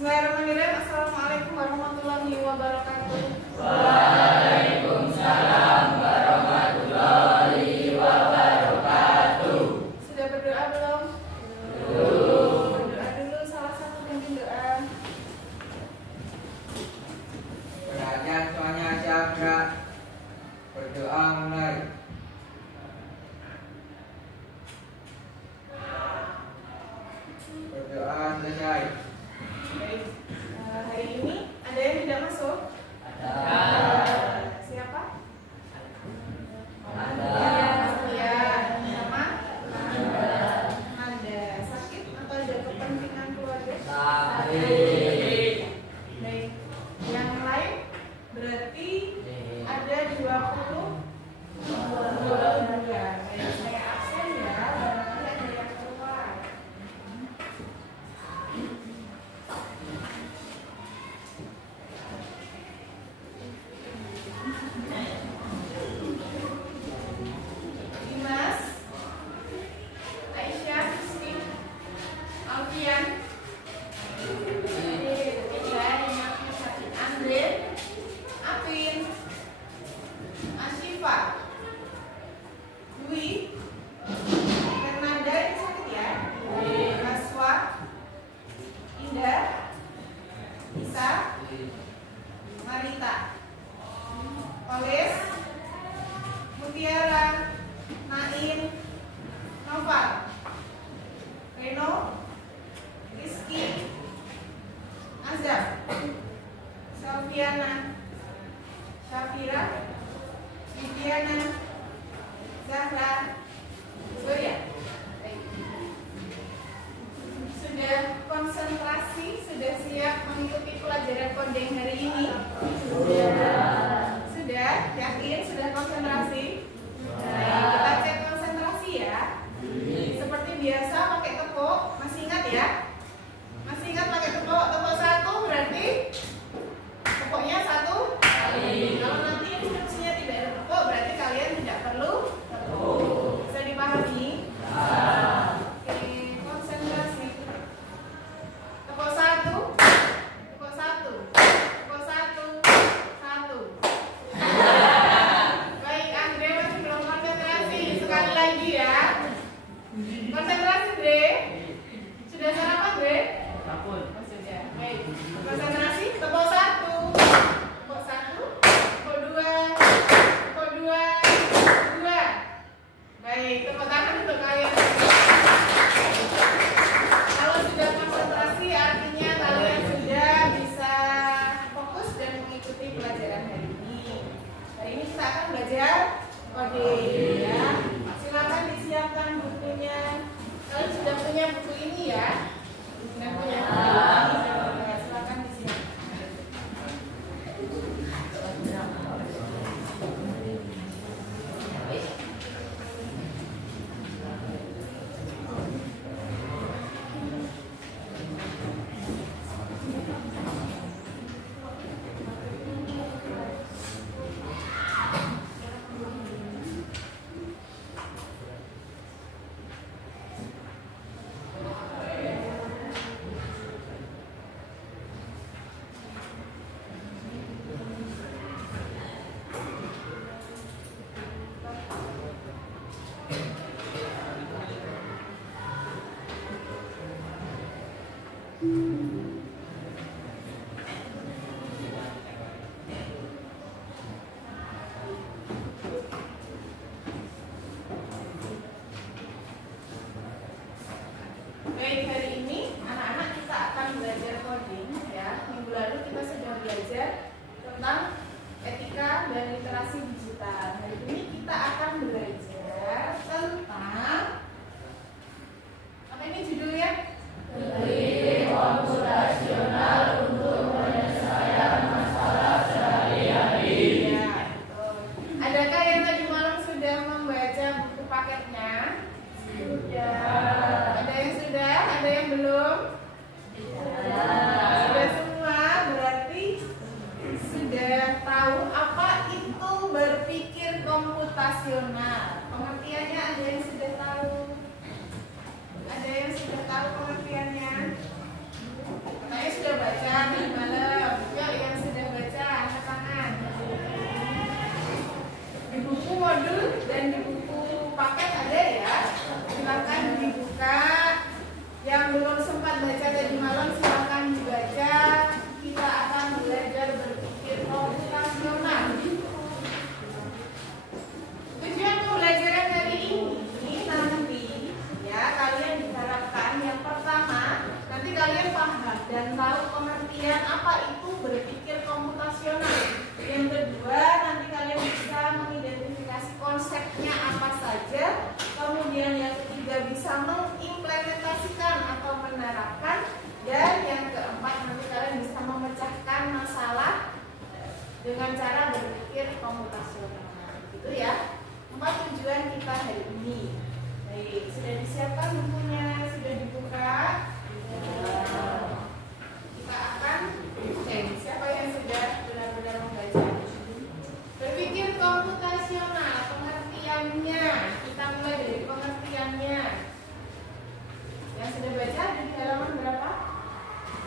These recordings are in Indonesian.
Bismillahirrahmanirrahim. Assalamualaikum warahmatullahi wabarakatuh. Waalaikumsalam warahmatullahi wabarakatuh. Sudah berdoa belum? Belum. Berdoa dulu, salah satu pimpin doa. Perhatian semuanya, siap. Berdoa mulai. Berdoa selesai. Baik. Hari ini ada yang tidak masuk? Siapa? Ada. Ya, sama? Ada. Sakit atau ada kepentingan keluarga? Sakit. Baik. Yang lain berarti ada 22. Baik, saya absen ya. Barangkali ada yang keluar. Dimas, Aisyah, Rizky, Alfian, Andre, Apin, Asyifa, Dwi, Fernanda, ini sakit ya? Kaswa, Indah, Isa, Marita, Oles, Mutiara, Naim, Noval, Reno, Rizky, Azam, Salviana, Syafira, Viviana, Zahra, Zoya. Baik. Sudah konsentrasi, sudah siap mengikuti pelajaran kondeng hari ini? Sudah? Yakin? Sudah konsentrasi? Baik, kita cek konsentrasi ya. Seperti biasa pakai tepuk, masih ingat ya? Masih ingat pakai tepuk? Tepuk satu berarti tepuknya satu kali. Kalau nanti instruksinya tidak ada tepuk, berarti kalian tidak perlu tepuk. Bisa dipahami? Oke, konsentrasi. Tepuk satu, tepuk satu, tepuk satu, satu. Baik, Andre masih belum konsentrasi. Sekali lagi ya. Konsentrasi, Andre. Sudah sarapan, Andre? Oh, sudah. Baik. Konsentrasi. Tepuk satu, tepuk satu, tepuk dua, tepuk dua, dua. Baik. Tepuk tangan untuk kalian. Kalau sudah konsentrasi, artinya kalian sudah bisa fokus dan mengikuti pelajaran hari ini. Hari ini kita akan belajar coding ya. Silakan disiapkan bukunya. Kalian sudah punya buku ini ya? Sudah punya buku ini. Ya, silakan disiapkan. Baik, hari ini anak-anak kita akan belajar coding ya. Minggu lalu kita sudah belajar tentang etika dan literasi digital. Hari ini kita akan belajar tentang apa ini judulnya? Teknik komputasional untuk penyelesaian masalah sehari-hari. Ya, betul. Adakah yang tadi malam sudah membaca buku paketnya? Ada yang sudah? Ada yang belum? Sudah semua, berarti sudah tahu apa itu berpikir komputasional. Pengertiannya ada yang sudah tahu? Ada yang sudah tahu pengertiannya? Katanya sudah baca baca tadi malam silakan dibaca. Kita akan belajar berpikir komputasional. Tujuan pembelajaran hari ini nanti ya kalian diharapkan yang pertama nanti kalian paham dan tahu pengertian apa itu berpikir komputasional. Yang kedua nanti kalian bisa mengidentifikasi konsepnya apa saja. Kemudian yang ketiga bisa mengimplementasikan atau menerapkan. Dan yang keempat nanti kalian bisa memecahkan masalah dengan cara berpikir komputasional. Gitu ya. 4 tujuan kita hari ini. Baik, sudah disiapkan bukunya, sudah dibuka. Kita akan siapa yang sudah benar-benar membaca? Berpikir komputasional, pengertiannya. Kita mulai dari pengertiannya. Yang sudah baca di halaman berapa?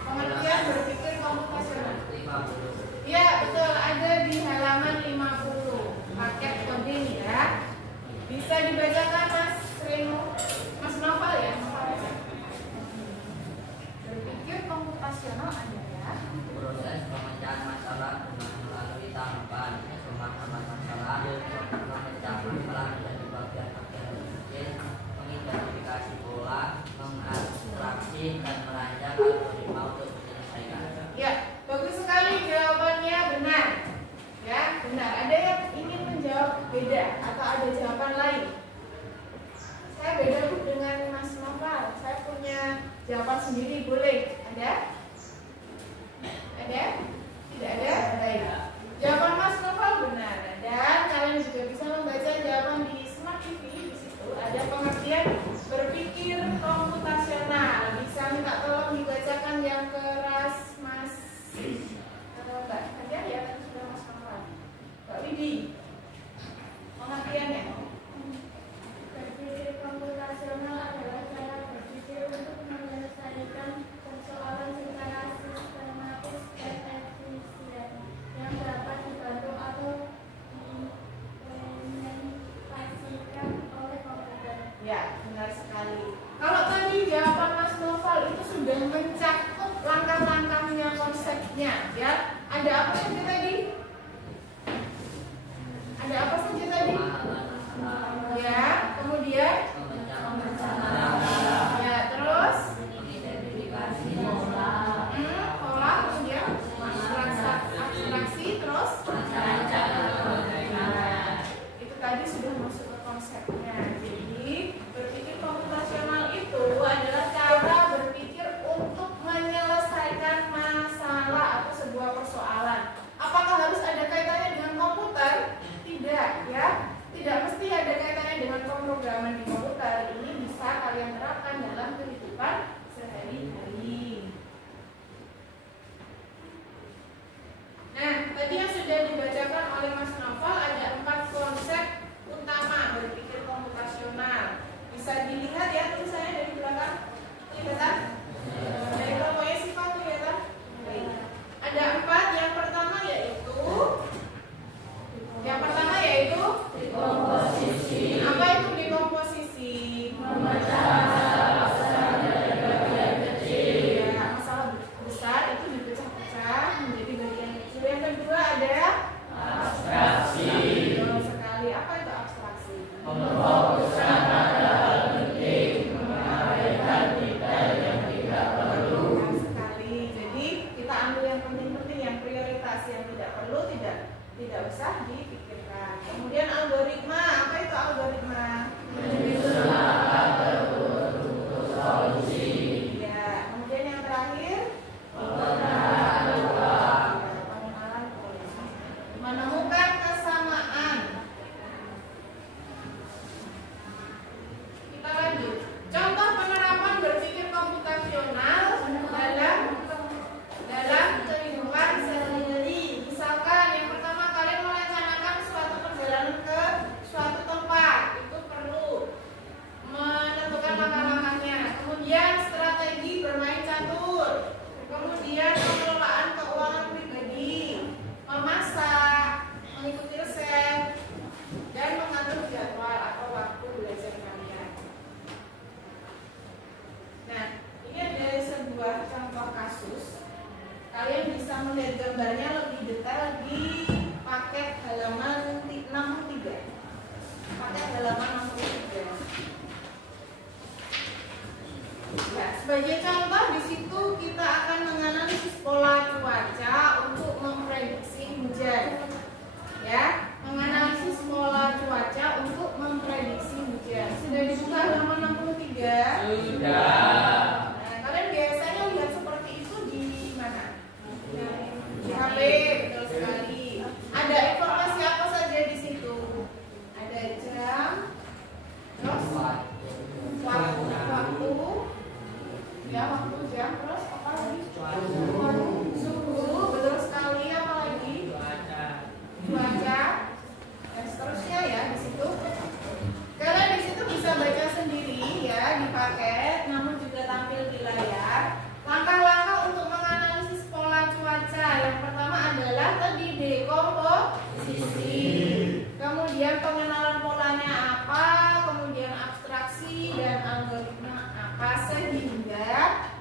Pengertian berpikir komputasional. 50. Ya, betul, ada di halaman 50. Paket coding ya. Bisa dibacakan Mas Reno, Mas Novel ya. Berpikir komputasional adalah Proses pemecahan masalah dengan melalui tahapan pemahaman masalah, memecah masalah menjadi bagian-bagian kecil, mengidentifikasi pola, mengabstraksi dan merancang algoritma untuk menyelesaikan. ya, bagus sekali jawabannya benar. Ya, benar. Ada yang ingin menjawab beda atau ada jawaban lain? Saya beda Bu dengan Mas Novel. Saya punya jawaban sendiri, boleh? Ada? Ada? Tidak ada? Baik. Jawaban Mas Novel benar. Dan kalian juga bisa membaca jawaban di Smart TV. Di situ ada pengertian berpikir komputasional. Bisa minta tolong dibacakan yang keras, Mas. Mbak Nadia ya, tadi sudah Mas Novel. Mbak Widi, pengertiannya? Berpikir komputasional adalah cara berpikir untuk menyelesaikan persoalan secara sistematis dan efisien yang dapat dibantu atau diimplementasikan oleh komputer. Ya, benar sekali. Kalau tadi jawaban Mas Novel itu sudah mencakup langkah-langkahnya, konsepnya, ya. Ada apa saja tadi? Ada apa saja tadi? Ya, kemudian? Ya, terus? Pola, kemudian? Abstraksi, terus? Itu tadi sudah masuk ke konsepnya. Jadi, berpikir komputasional itu adalah cara berpikir untuk menyelesaikan masalah atau sebuah persoalan. Apa bisa melihat gambarnya lebih detail di paket halaman 63. Paket halaman 63. Ya, sebagai contoh di situ kita akan menganalisis pola cuaca untuk memprediksi hujan. Ya, menganalisis pola cuaca untuk memprediksi hujan. Sudah dibuka halaman 63? Sudah. Nah, kalian biasanya lihat seperti itu di mana? Di HP, betul sekali. Ada informasi apa saja di situ? Ada jam, terus waktu, ya waktu jam, terus apa lagi? Suhu, betul sekali. Apa lagi? Cuaca, dan seterusnya ya di situ. Kalian di situ bisa baca sendiri ya di paket, namun juga tampil di layar. Langkah-langkah untuk menganalisis pola cuaca. Yang pertama adalah tadi dekomposisi. Kemudian pengenalan polanya apa, kemudian abstraksi dan algoritma apa, sehingga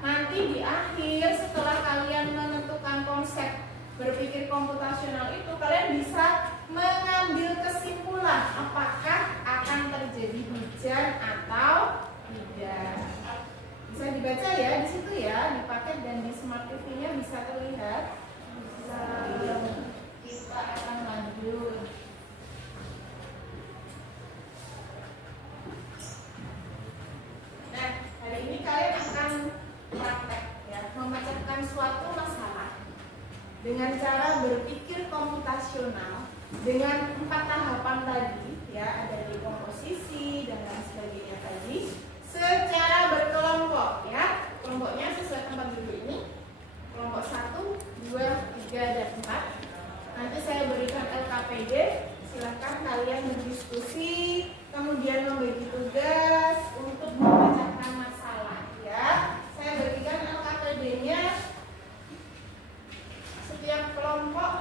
nanti di akhir setelah kalian menentukan konsep berpikir komputasional itu, kalian bisa mengambil kesimpulan apakah akan terjadi hujan atau tidak. Bisa dibaca ya di situ ya, di paket dan di smart TV-nya bisa terlihat. Kita akan lanjut. Nah, hari ini kalian akan praktek ya, memecahkan suatu masalah dengan cara berpikir komputasional dengan 4 tahapan tadi ya, ada dekomposisi dan lain sebagainya tadi, secara berkelompok ya. Kelompoknya sesuai tempat duduk ini, kelompok 1, 2, 3, dan 4. Nanti saya berikan LKPD, silahkan kalian berdiskusi, kemudian membagi tugas untuk memecahkan masalah ya. Saya berikan LKPD-nya setiap kelompok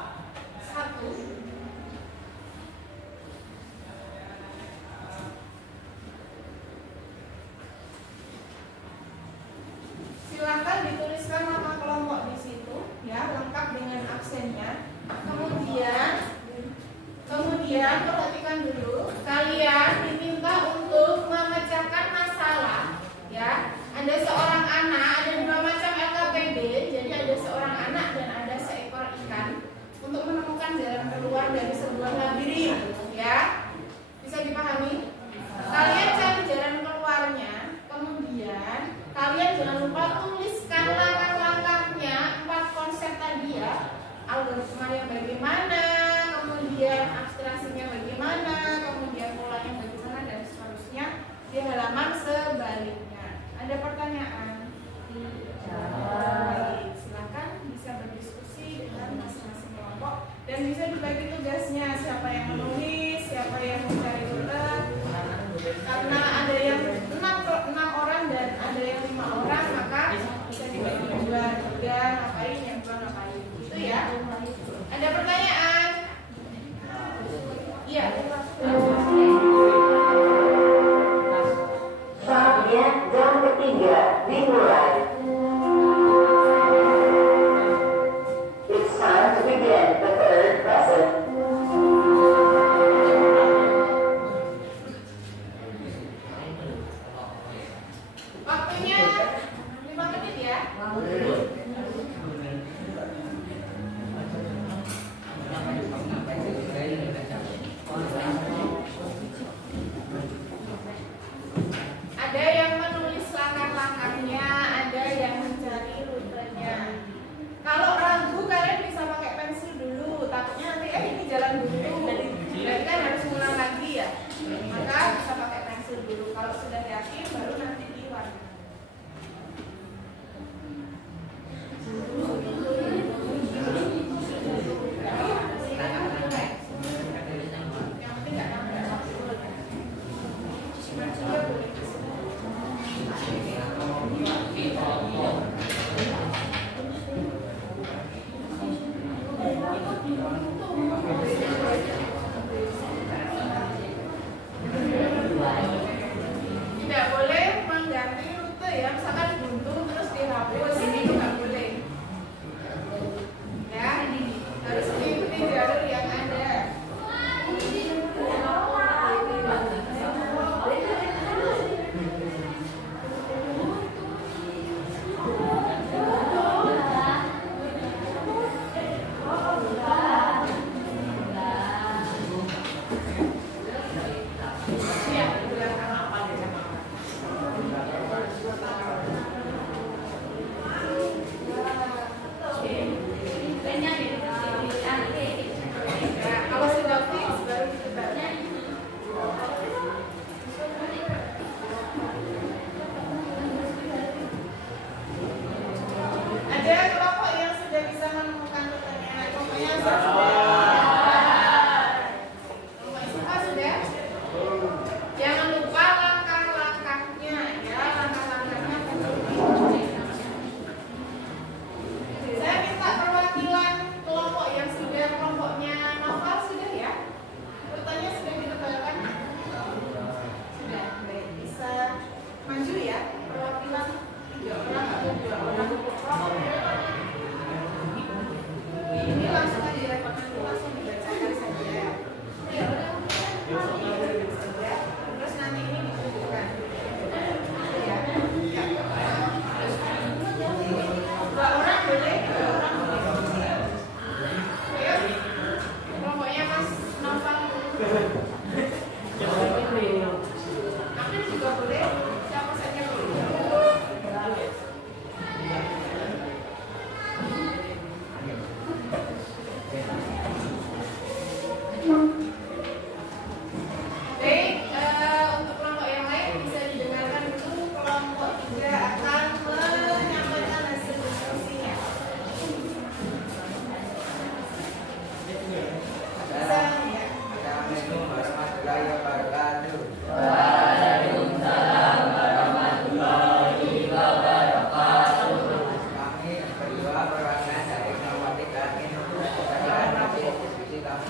1. Silahkan dituliskan nama kelompok di situ ya, lengkap dengan absennya. Kemudian perhatikan dulu, kalian diminta untuk memecahkan masalah ya. Ada seorang anak, ada 2 macam LKPD. Jadi ada seorang anak dan ada seekor ikan untuk menemukan jalan keluar dari sebuah labirin ya. Bisa dipahami? Kalian cari jalan keluarnya, kemudian kalian jangan lupa tuliskan langkah-langkahnya, 4 konsep tadi ya. Algoritmanya bagaimana, kemudian abstraksinya bagaimana, kemudian polanya bagaimana, dan seterusnya di halaman sebaliknya. Ada pertanyaan? Baik, silakan bisa berdiskusi dengan masing-masing kelompok dan bisa dibagi tugasnya, siapa yang menulis, siapa yang mencari rute. Karena ada yang 6 orang dan ada yang 5 orang, maka bisa dibagi 2, 3 ngapain, yang 2 ngapain, gitu ya. Ada pertanyaan? Iya. Saatnya jam ketiga dimulai. It's time to begin the third lesson. Waktunya 5 menit ya. Ada yang menulis langkah-langkahnya, ada yang mencari rutenya. Kalau ragu kalian bisa pakai pensil dulu, takutnya nanti ini jalan dulu, berarti kan harus ngulang lagi ya. Maka bisa pakai pensil dulu. Kalau sudah yakin baru nanti diwarna. Ada kelompok yang sudah bisa menemukan rutenya. Kelompoknya sudah. Kelompok ISIPA sudah. Jangan lupa langkah-langkahnya ya, langkah-langkahnya. Saya minta perwakilan kelompok yang sudah kelompoknya Novel sudah ya. Rutenya sudah ditebalkan. Sudah, baik. Bisa maju ya perwakilan 3 orang atau 2 orang. Ini langsung aja ya, nanti langsung dibacakan saja. Ya udah, saja. Terus nanti ini ditunjukkan. Ya, ya. 2 orang boleh, 2 orang boleh. Ayo, kelompoknya Mas Novel. Akhir juga boleh, siapa saja boleh. Baik, untuk kelompok yang lain bisa didengarkan dulu. Kelompok 3 akan menyampaikan hasil diskusinya. Bisa ya. Assalamualaikum warahmatullahi wabarakatuh. Waalaikumsalam warahmatullahi wabarakatuh. Kami berdua perwakilan dari kelompok 3 ingin memperkenalkan hasil diskusi kami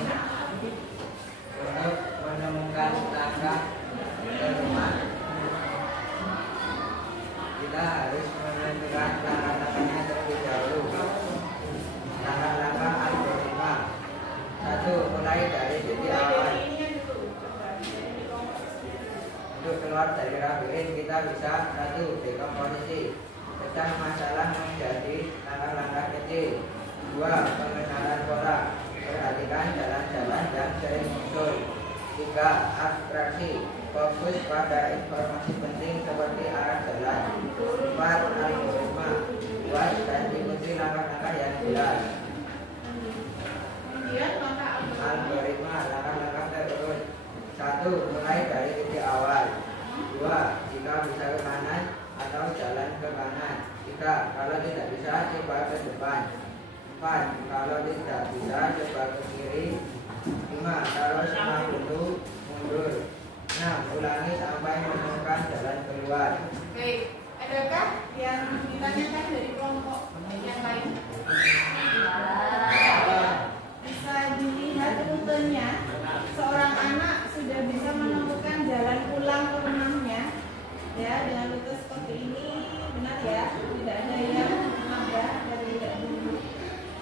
untuk menemukan langkah terdepan. Kita harus menentukan langkah-langkahnya terlebih dahulu. Langkah-langkah algoritma. 1. Mulai dari titik awal. Untuk keluar dari labirin kita bisa 1. Dekomposisi. Pecah masalah menjadi langkah-langkah kecil. 2. Pengenalan pola. Perhatikan jalan-jalan yang sering muncul. 3. Abstraksi. Fokus pada informasi penting seperti arah jalan. 4. Algoritma. Buat dan ikuti langkah-langkah yang jelas. Kemudian langkah Algoritma. Langkah-langkah terurut. 1. Mulai dari titik awal. 2. Jika bisa ke kanan atau jalan ke kanan. 3. Kalau tidak bisa, coba ke depan. 4. Kalau tidak bisa, coba ke kiri. 5. Kalau semua buntu, mundur. 6. Ulangi sampai menemukan jalan keluar. Baik, adakah yang ditanyakan dari kelompok yang lain? Bisa dilihat rutenya. Seorang anak sudah bisa menemukan jalan pulang ke rumahnya, ya, dengan rute seperti ini, benar ya? Tidak ada yang nabrak dari tidak dulu.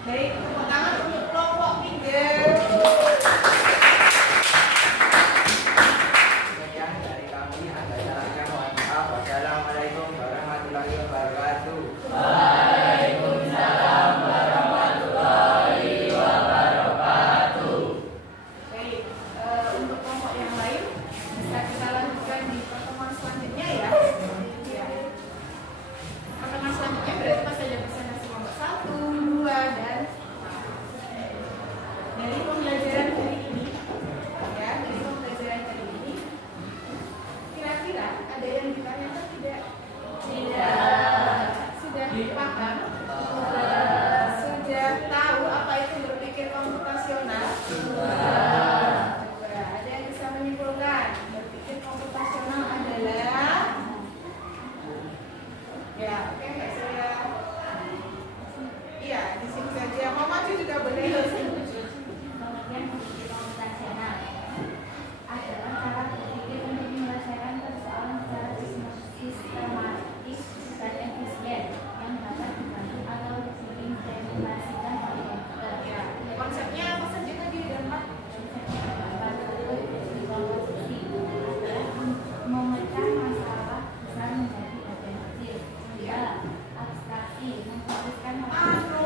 Baik, tepuk tangan untuk kelompok 3. Sekian dari kami. Ada salahnya mohon maaf. Wassalamualaikum warahmatullahi wabarakatuh. Waalaikumsalam warahmatullahi wabarakatuh. Baik, untuk kelompok yang lain bisa kita lanjutkan di pertemuan selanjutnya ya. Ya. Pertemuan selanjutnya berarti pas saja presentasi kelompok 1, 2, dan 4. Dari pembelajaran hari ini, ya, dari pembelajaran hari ini, kira-kira ada yang ditanyakan tidak? Tidak. Sudah paham? Sudah tahu apa itu berpikir komputasional? Ada yang bisa menyimpulkan berpikir komputasional adalah ya, oke, Mbak saya iya, di sini saja. Mau maju juga boleh. Kemudian berpikir komputasional adalah cara berpikir untuk menyelesaikan persoalan secara sistematis dan efisien yang dapat dibantu atau diimplementasikan oleh komputer. Ya, konsepnya apa saja tadi ada 4? Memecah masalah besar menjadi bagian kecil. 2. Abstraksi, memfokuskan masalah